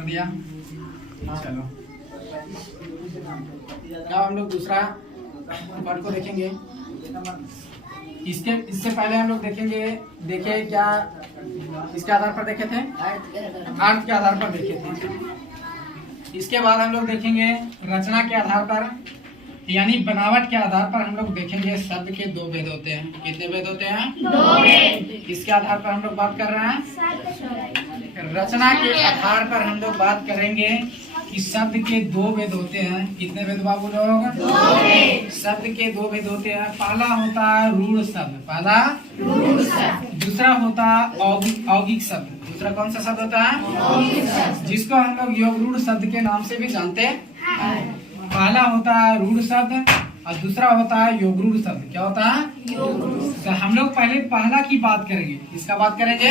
कर दिया। चलो अब हम लोग दूसरा वर्ड को देखेंगे। इससे पहले हम लोग देखे क्या इसके आधार पर देखे थे, अर्थ के आधार पर देखे थे। इसके बाद हम लोग देखेंगे रचना के आधार पर, यानी बनावट के आधार पर हम लोग देखेंगे शब्द के दो भेद होते हैं। कितने भेद होते हैं? दो भेद। इसके आधार पर हम लोग बात कर रहे हैं। रचना के आधार पर हम लोग बात करेंगे कि शब्द के दो भेद होते हैं। कितने भेद बाबू लोग? दो भेद। शब्द के दो भेद होते हैं। पहला होता है रूढ़ शब्द, पहला रूढ़ शब्द। दूसरा होता है औगिक शब्द। दूसरा कौन सा शब्द होता है? औगिक शब्द, जिसको हम लोग योग रूढ़ शब्द के नाम से भी जानते हैं। पहला होता है रूढ़ शब्द और दूसरा होता है योग रूढ़ शब्द। क्या होता है? तो हम लोग पहले पहला की बात करेंगे। इसका बात करेंगे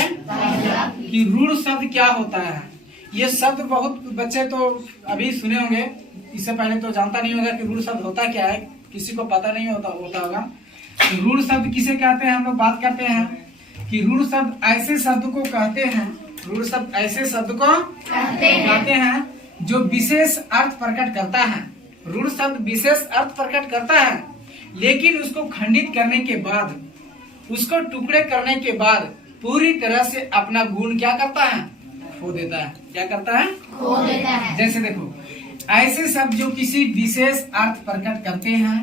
कि रूढ़ शब्द क्या होता है। ये शब्द बहुत बच्चे तो अभी सुने होंगे, इससे पहले तो जानता नहीं होगा कि रूढ़ शब्द होता क्या है, किसी को पता नहीं होता होगा। तो रूढ़ शब्द किसे कहते हैं? हम लोग बात करते हैं कि रूढ़ शब्द ऐसे शब्द को कहते हैं, रूढ़ शब्द ऐसे शब्द को कहते हैं जो विशेष अर्थ प्रकट करता है। रूढ़ शब्द विशेष अर्थ प्रकट करता है, लेकिन उसको खंडित करने के बाद, उसको टुकड़े करने के बाद पूरी तरह से अपना गुण क्या करता है? खो देता है। क्या करता है? खो देता है। जैसे देखो, ऐसे शब्द जो किसी विशेष अर्थ प्रकट करते हैं,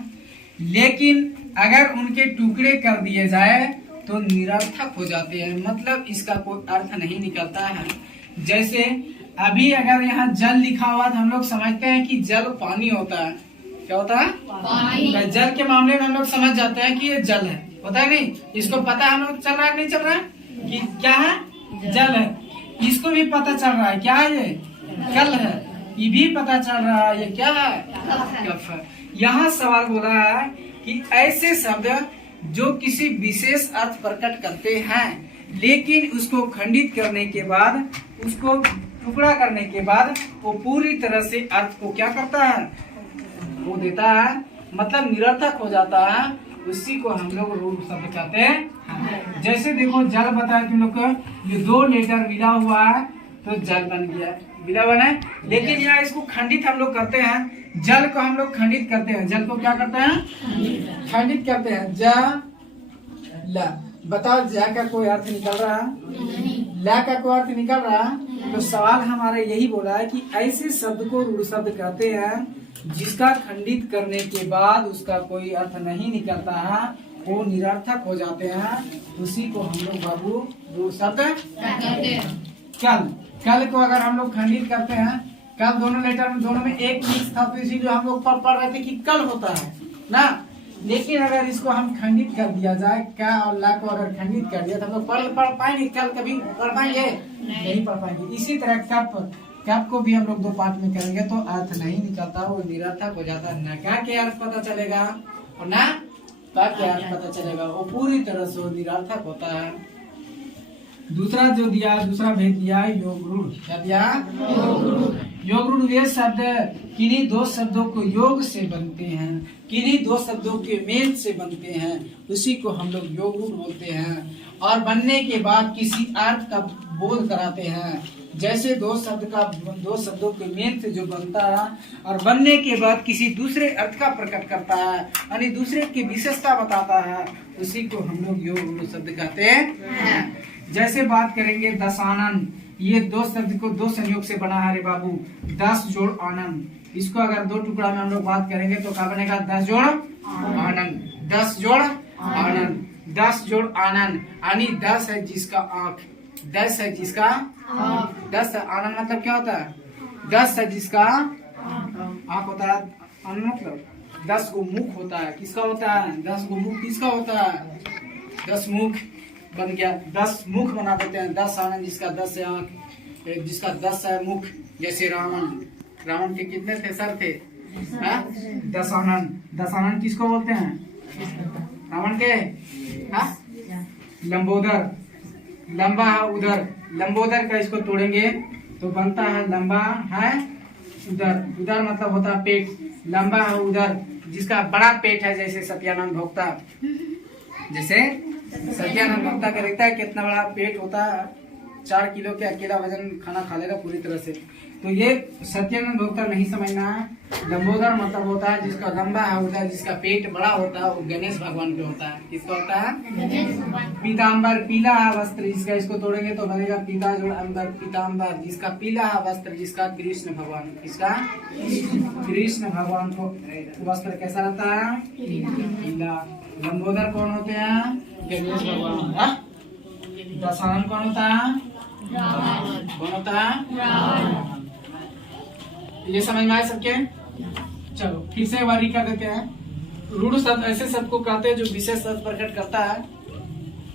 लेकिन अगर उनके टुकड़े कर दिए जाए तो निरर्थक हो जाते हैं, मतलब इसका कोई अर्थ नहीं निकलता है। जैसे अभी अगर यहाँ जल लिखा हुआ तो हम लोग समझते हैं कि जल पानी होता है। क्या होता है? पानी। तो जल के मामले में हम लोग समझ जाते हैं कि ये जल है, होता है नहीं? इसको पता है हम लोग चल रहा है नहीं चल रहा है कि क्या है? जल है। इसको भी पता चल रहा है क्या है? ये कल है। ये भी पता चल रहा है ये क्या है? कफ है। यहाँ सवाल बोला है कि ऐसे शब्द जो किसी विशेष अर्थ प्रकट करते हैं, लेकिन उसको खंडित करने के बाद, उसको टुकड़ा करने के बाद वो पूरी तरह से अर्थ को क्या करता है? वो देता है, मतलब निरर्थक हो जाता है। उसी को हम लोग रूढ़ शब्द कहते हैं। जैसे देखो जल बताया तुम लोग को, ये दो लेटर मिला हुआ है तो जल बन गया, मिला बना है। लेकिन यहाँ इसको खंडित हम लोग करते हैं, जल को हम लोग खंडित करते हैं। जल को क्या करते हैं? खंडित करते हैं। ज बताओ, जा का कोई अर्थ निकल रहा है? ला का कोई अर्थ निकल रहा है? तो सवाल हमारे यही बोला है कि ऐसे शब्द को रूढ़ शब्द कहते हैं जिसका खंडित करने के बाद उसका कोई अर्थ नहीं निकलता है, वो निरर्थक हो जाते हैं। उसी को हम लोग बाबू रूढ़ शब्द कहते हैं। कल को अगर हम लोग खंडित करते हैं, कल दोनों लेटर में दोनों में एक मिक्स था, तो इसीलिए हम लोग पढ़ रहे थे कि कल होता है ना। लेकिन अगर इसको हम खंडित कर दिया जाए, क्या और ला को अगर खंडित कर दिया तो हम लोग पढ़ पाएंगे? कल कभी पढ़ पाएंगे? नहीं पढ़ पाएंगे। इसी तरह कप को भी हम लोग दो पार्ट में करेंगे तो अर्थ नहीं निकलता, वो निरर्थक हो जाता है। न क्या के अर्थ पता चलेगा और न का के अर्थ पता चलेगा, वो पूरी तरह से वो निरर्थक होता है। दूसरा जो दिया, दूसरा भेद दिया योग रूढ़। क्या दिया? योग रूढ़ वे शब्द किन्हीं दो शब्दों को योग से बनते हैं, किन्हीं दो शब्दों के मेल से बनते हैं, उसी को हम लोग योग रूढ़ बोलते हैं। और बनने के बाद किसी अर्थ का बोध कराते हैं। जैसे दो शब्दों के मेल से जो बनता है और बनने के बाद किसी दूसरे अर्थ का प्रकट करता है, यानी दूसरे की विशेषता बताता है, उसी को हम लोग योग रूढ़ शब्द कहते हैं। जैसे बात करेंगे दशानन, ये दो शब्द को दो संयोग से बना है रे बाबू, 10 जोड़ आनंद। इसको अगर दो टुकड़ा में हम लोग बात करेंगे तो क्या बनेगा? 10 जोड़ आनंद, 10 जोड़ आनंद, 10 जोड़ आनंद। यानी 10 है जिसका आंख, 10 है जिसका 10 आनंद मतलब क्या होता है? 10 है जिसका आंख होता है। आनंद मतलब 10 को मुख होता है। किसका होता है? 10 को मुख किसका होता है? 10 मुख बन गया, 10 मुख बना देते हैं। 10 आनंद जिसका 10 है आंख, जिसका 10 है मुख। जैसे रावण के कितने थे? सर थे 10 आनंद। 10 आनंद किसको बोलते हैं? रावण के लंबोदर, लंबा है उधर, लंबोदर का इसको तोड़ेंगे तो बनता है लंबा है उधर। उधर मतलब होता है पेट, लंबा है उधर जिसका बड़ा पेट है। जैसे सत्यानंद भोक्ता, जैसे सत्यानंद भोक्ता का देखता है कितना बड़ा पेट होता है, 4 किलो के अकेला वजन खाना खा लेगा पूरी तरह से। तो ये सत्यानंद भोक्ता नहीं समझना। लंबोदर मतलब होता है जिसका लंबा होता है, जिसका पेट बड़ा होता है, वो गणेश भगवान पे होता है। किसका होता है? पीताम्बर पीला वस्त्र, जिसका इसको तोड़ेंगे तो बनेगा पीता जोड़ अंबर पीताम्बर, जिसका पीला वस्त्र, जिसका कृष्ण भगवान, किसका? कृष्ण भगवान को वस्त्र कैसा रहता है? पीला। लंबोदर कौन होते हैं? गणेश भगवान। दशानन कौन होता है? कौन होता है? ये समझ में आए सबके? चलो फिर से एक बार कर देते हैं। रूढ़ शब्द ऐसे शब्द को कहते हैं जो विशेष अर्थ प्रकट करता है,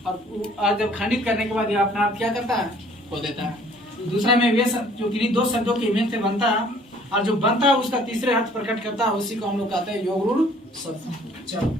और जब खंडित करने के बाद यह अपना आप क्या करता है? खो देता है। दूसरा में वे शब्द जो किन्हीं दो शब्दों के मेल से बनता है, और जो बनता है उसका तीसरे अर्थ प्रकट करता है, उसी को हम लोग कहते हैं योग रूढ़ शब्द। चलो